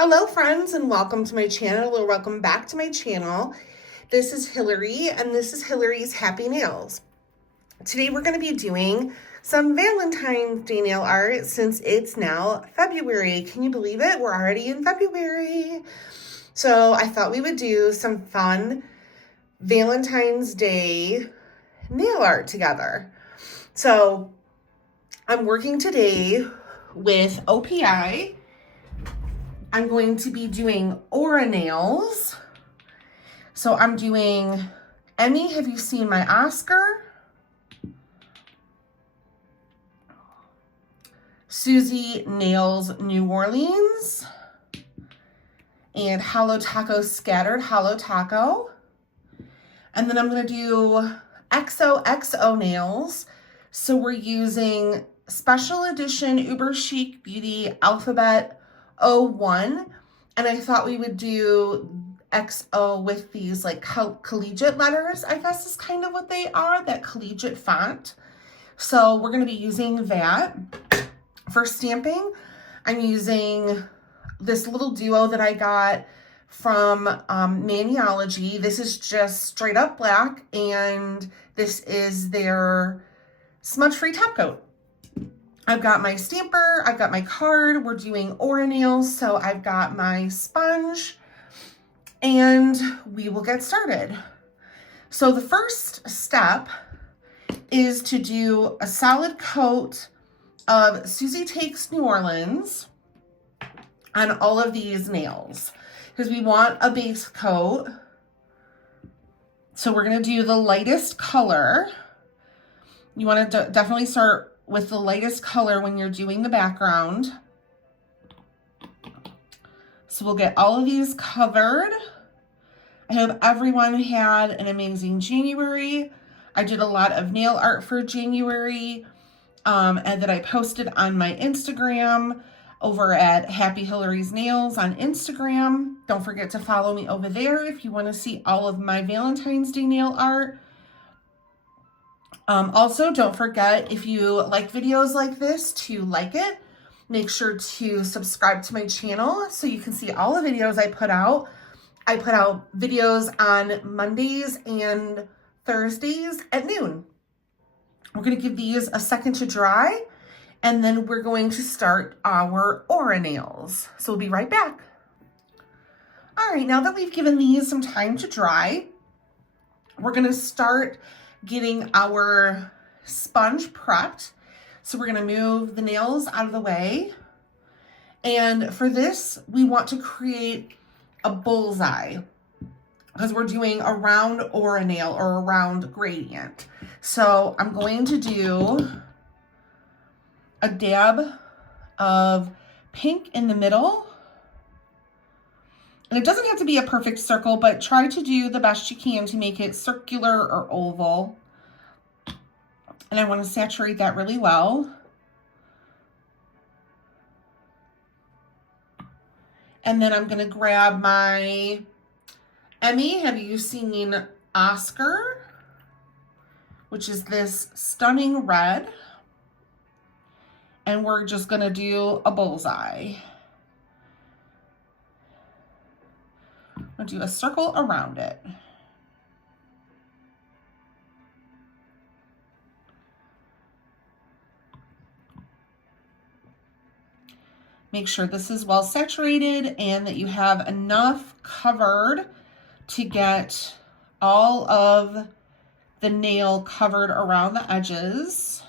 Hello friends and welcome to my channel, or welcome back to my channel. This is Hillary and this is Hillary's Happy Nails. Today we're going to be doing some Valentine's Day nail art since it's now February. Can you believe it? We're already in February. So I thought we would do some fun Valentine's Day nail art together. So I'm working today with OPI. I'm going to be doing aura nails. So I'm doing Emmy, Have You Seen My Oscar? Susie Nails New Orleans. And Hollow Taco Scattered Hollow Taco. And then I'm going to do XOXO nails. So we're using Special Edition Uber Chic Beauty Alphabet 01, and I thought we would do XO with these like collegiate letters, I guess is kind of what they are, that collegiate font. So we're going to be using that. For stamping, I'm using this little duo that I got from Maniology. This is just straight up black, and this is their smudge-free top coat. I've got my stamper, I've got my card, we're doing aura nails, so I've got my sponge, and we will get started. So the first step is to do a solid coat of Susie Takes New Orleans on all of these nails, because we want a base coat. So we're gonna do the lightest color. You wanna definitely start with the lightest color when you're doing the background. So we'll get all of these covered. I hope everyone had an amazing January. I did a lot of nail art for January and that I posted on my Instagram over at Happy Hillary's Nails on Instagram. Don't forget to follow me over there if you want to see all of my Valentine's Day nail art. Also, don't forget, if you like videos like this, to like it. Make sure to subscribe to my channel so you can see all the videos I put out. I put out videos on Mondays and Thursdays at noon. We're going to give these a second to dry, and then we're going to start our aura nails. So we'll be right back. All right, now that we've given these some time to dry, we're going to start getting our sponge prepped. So we're going to move the nails out of the way. And for this, we want to create a bullseye because we're doing a round aura nail or a round gradient. So I'm going to do a dab of pink in the middle. And it doesn't have to be a perfect circle, but try to do the best you can to make it circular or oval. And I want to saturate that really well. And then I'm going to grab my Emmy, Have You Seen Oscar? Which is this stunning red. And we're just going to do a bullseye. I'll do a circle around it. Make sure this is well saturated and that you have enough covered to get all of the nail covered around the edges.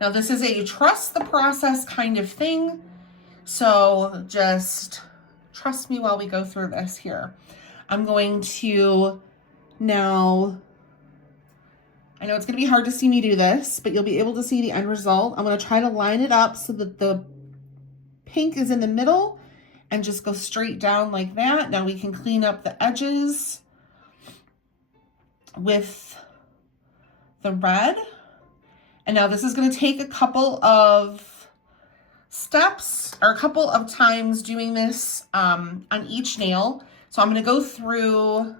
Now this is a trust the process kind of thing, so just trust me while we go through this here. I'm going to now, I know it's going to be hard to see me do this, but you'll be able to see the end result. I'm going to try to line it up so that the pink is in the middle and just go straight down like that. Now we can clean up the edges with the red. And now this is going to take a couple of steps or a couple of times doing this on each nail. So I'm going to go through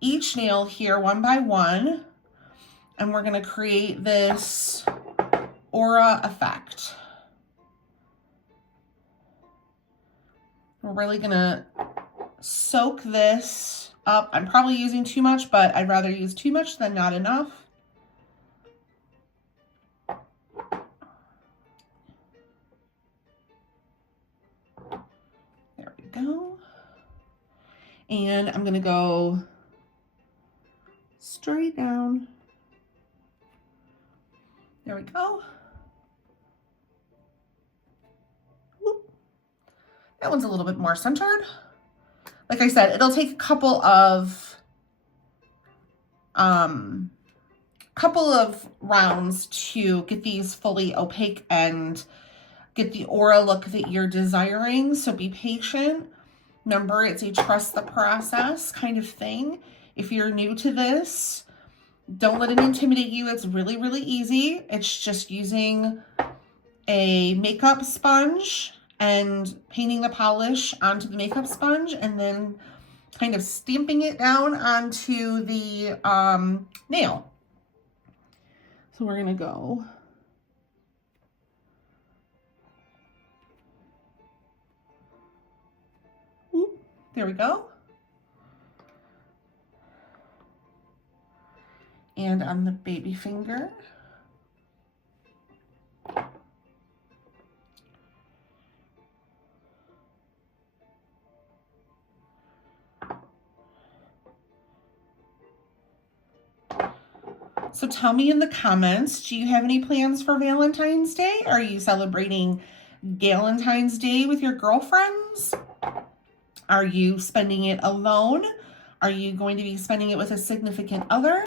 each nail here one by one. And we're gonna create this aura effect. We're really gonna soak this up. I'm probably using too much, but I'd rather use too much than not enough. There we go. And I'm gonna go straight down. There we go. Whoop. That one's a little bit more centered. Like I said, it'll take a couple of rounds to get these fully opaque and get the aura look that you're desiring. So be patient. Remember, it's a trust the process kind of thing. If you're new to this, don't let it intimidate you. It's really, really easy. It's just using a makeup sponge and painting the polish onto the makeup sponge and then kind of stamping it down onto the nail. So we're gonna go whoop, there we go. And on the baby finger. So tell me in the comments, do you have any plans for Valentine's Day? Are you celebrating Galentine's Day with your girlfriends? Are you spending it alone? Are you going to be spending it with a significant other?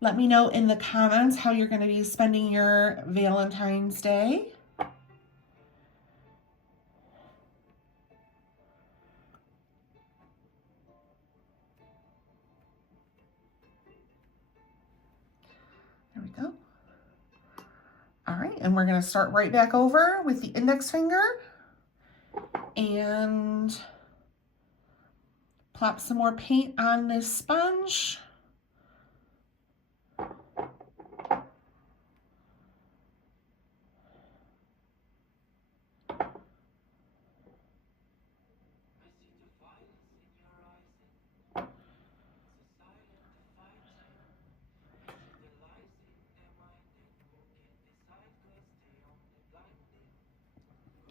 Let me know in the comments how you're going to be spending your Valentine's Day. There we go. All right, and we're going to start right back over with the index finger and plop some more paint on this sponge.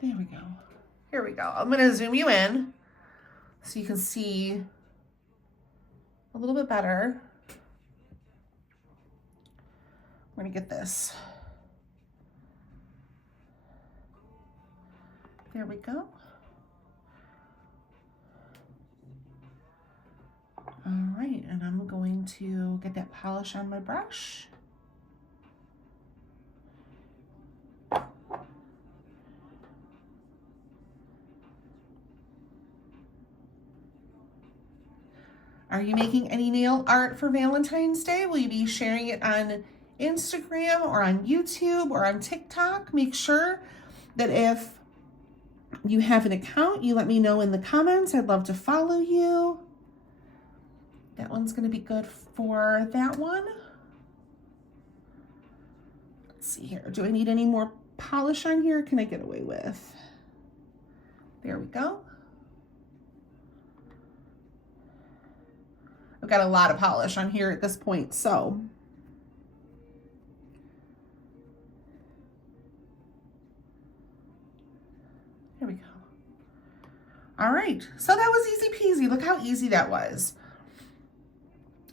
There we go. Here we go. I'm going to zoom you in so you can see a little bit better. We're going to get this. There we go. All right, and I'm going to get that polish on my brush. Are you making any nail art for Valentine's Day? Will you be sharing it on Instagram or on YouTube or on TikTok? Make sure that if you have an account, you let me know in the comments. I'd love to follow you. That one's going to be good for that one. Let's see here. Do I need any more polish on here? Can I get away with? There we go. I've got a lot of polish on here at this point, so. There we go. All right, so that was easy peasy. Look how easy that was.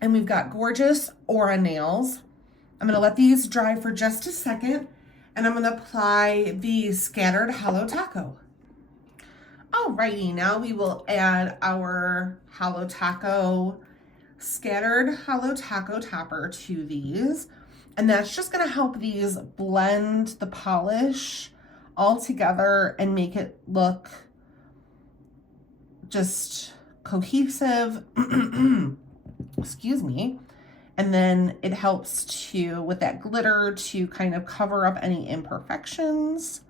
And we've got gorgeous aura nails. I'm gonna let these dry for just a second, and I'm gonna apply the scattered hollow taco. Alrighty, now we will add our hollow taco, scattered hollow taco topper to these. And that's just gonna help these blend the polish all together and make it look just cohesive. Excuse me. And then it helps to, with that glitter, to kind of cover up any imperfections.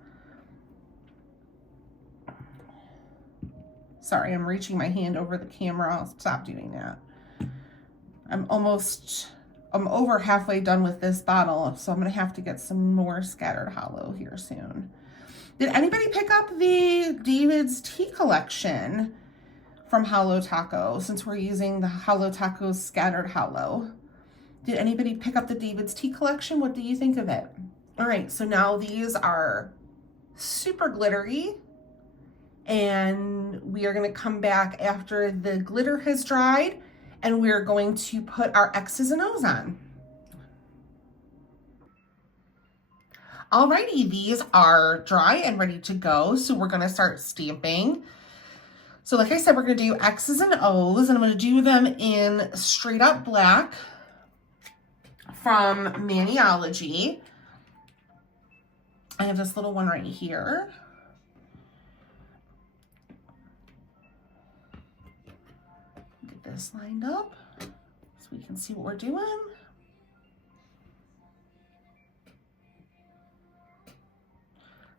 Sorry, I'm reaching my hand over the camera. I'll stop doing that. I'm almost I'm over halfway done with this bottle, so I'm gonna have to get some more scattered hollow here soon. Did anybody pick up the David's Tea collection from Holo Taco, since we're using the Holo Taco scattered hollow? Did anybody pick up the David's Tea collection? What do you think of it? All right, so now these are super glittery, and we are gonna come back after the glitter has dried, and we're going to put our X's and O's on. Alrighty, these are dry and ready to go, so we're gonna start stamping. So like I said, we're gonna do X's and O's, and I'm gonna do them in Straight Up Black from Maniology. I have this little one right here. Get this lined up so we can see what we're doing.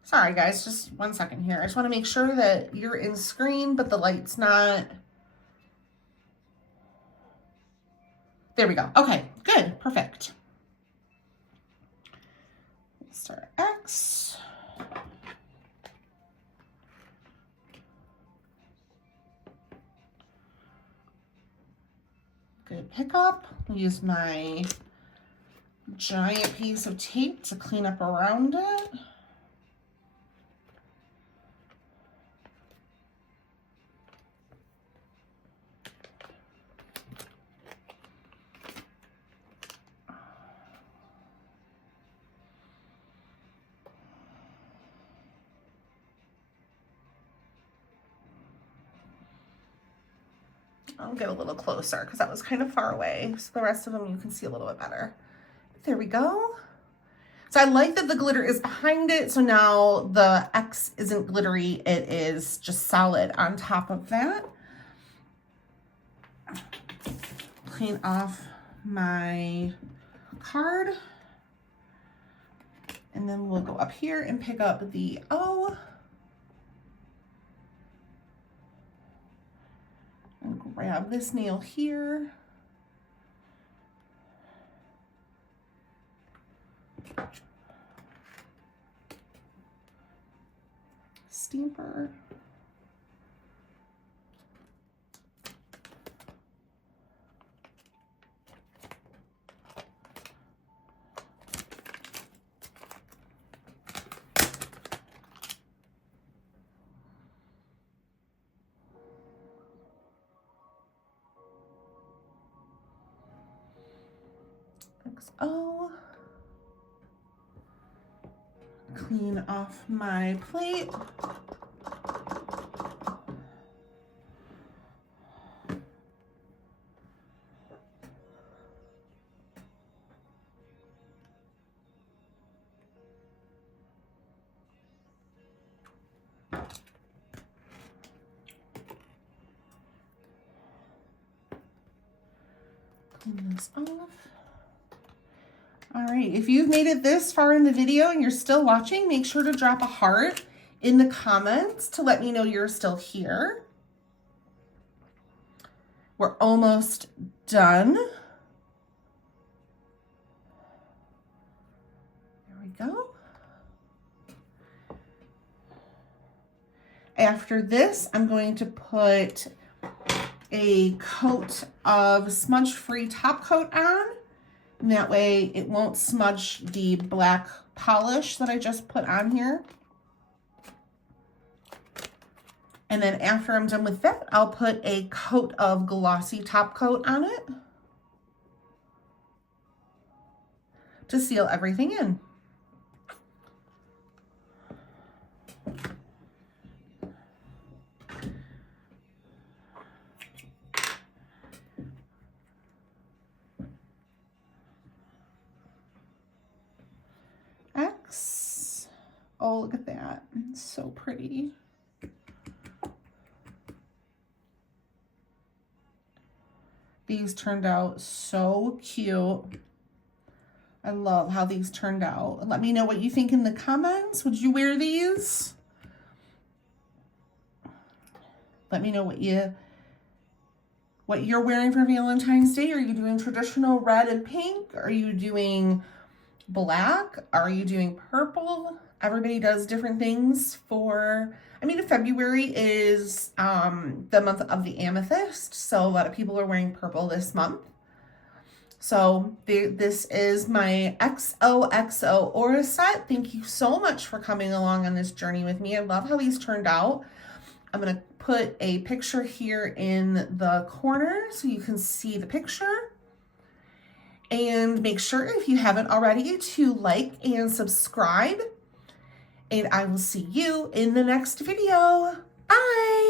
Sorry guys, just 1 second here. I just want to make sure that you're in screen, but the light's not. There we go. Okay, good, perfect. Start X. Good pickup. Use my giant piece of tape to clean up around it. I'll get a little closer because that was kind of far away. So the rest of them you can see a little bit better. There we go. So I like that the glitter is behind it. So now the X isn't glittery. It is just solid on top of that. Clean off my card. And then we'll go up here and pick up the O. And grab this nail here. Stamper. XO. Clean off my plate. Clean this off. All right, if you've made it this far in the video and you're still watching, make sure to drop a heart in the comments to let me know you're still here. We're almost done. There we go. After this, I'm going to put a coat of smudge-free top coat on. And that way it won't smudge the black polish that I just put on here. And then after I'm done with that, I'll put a coat of glossy top coat on it to seal everything in. X. Oh, look at that. It's so pretty. These turned out so cute. I love how these turned out. Let me know what you think in the comments. Would you wear these? Let me know what you what you're wearing for Valentine's Day. Are you doing traditional red and pink? Are you doing black? Are you doing purple? Everybody does different things for, I mean, February is the month of the amethyst, so a lot of people are wearing purple this month. So this is my XOXO Aura set. Thank you so much for coming along on this journey with me. I love how these turned out. I'm going to put a picture here in the corner so you can see the picture. And make sure, if you haven't already, to like and subscribe. And I will see you in the next video. Bye!